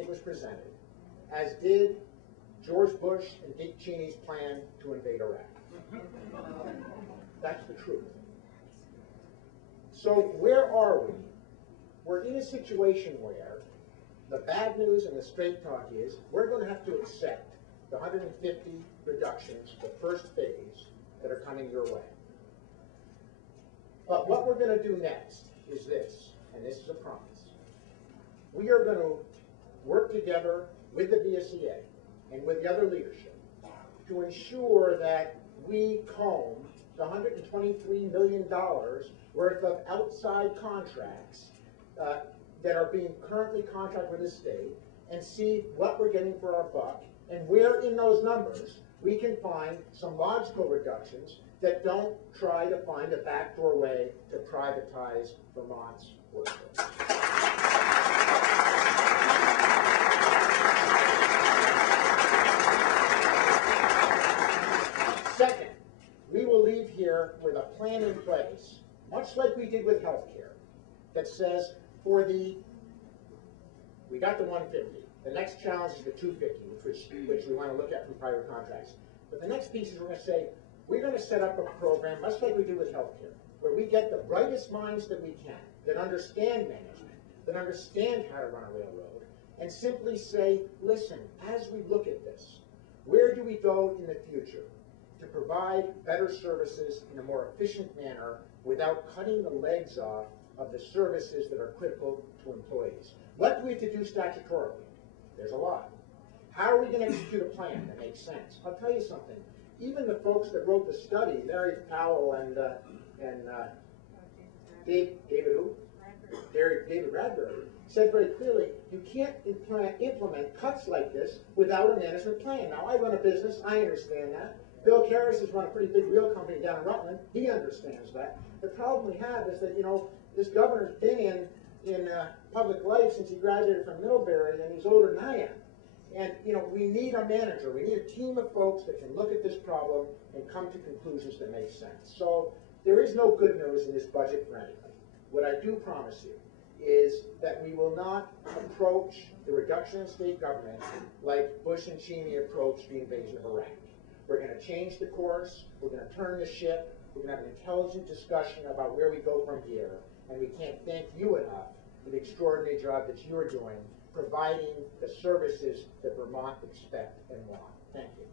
it was presented, as did George Bush and Dick Cheney's plan to invade Iraq. That's the truth. So where are we? We're in a situation where the bad news and the straight talk is we're going to have to accept the 150 reductions, the first phase, that are coming your way. But what we're going to do next is this, and this is a promise. We are going to work together with the VSEA and with the other leadership to ensure that we comb the $123 million worth of outside contracts that are being currently contracted with the state and see what we're getting for our buck, and where in those numbers we can find some logical reductions that don't try to find a backdoor way to privatize Vermont's workforce. Second, we will leave here with a plan in place, much like we did with healthcare, that says we got the 150. The next challenge is the 250, which we want to look at from private contracts. But the next piece is we're going to say, we're going to set up a program, much like we do with healthcare, where we get the brightest minds that we can, that understand management, that understand how to run a railroad, and simply say, listen, as we look at this, where do we go in the future to provide better services in a more efficient manner without cutting the legs off of the services that are critical to employees? What do we have to do statutorily? There's a lot. How are we going to execute a plan that makes sense? I'll tell you something. Even the folks that wrote the study, Larry Powell and David Radberry, said very clearly, you can't implement cuts like this without a management plan. Now, I run a business. I understand that. Bill Karras has run a pretty big rail company down in Rutland. He understands that. The problem we have is that, this governor's been in public life since he graduated from Middlebury, and he's older than I am. And, we need a manager. We need a team of folks that can look at this problem and come to conclusions that make sense. So there is no good news in this budget for anybody. What I do promise you is that we will not approach the reduction in state government like Bush and Cheney approached the invasion of Iraq. We're going to change the course. We're going to turn the ship. We're going to have an intelligent discussion about where we go from here. And we can't thank you enough for the extraordinary job that you're doing, providing the services that Vermont expect and want. Thank you.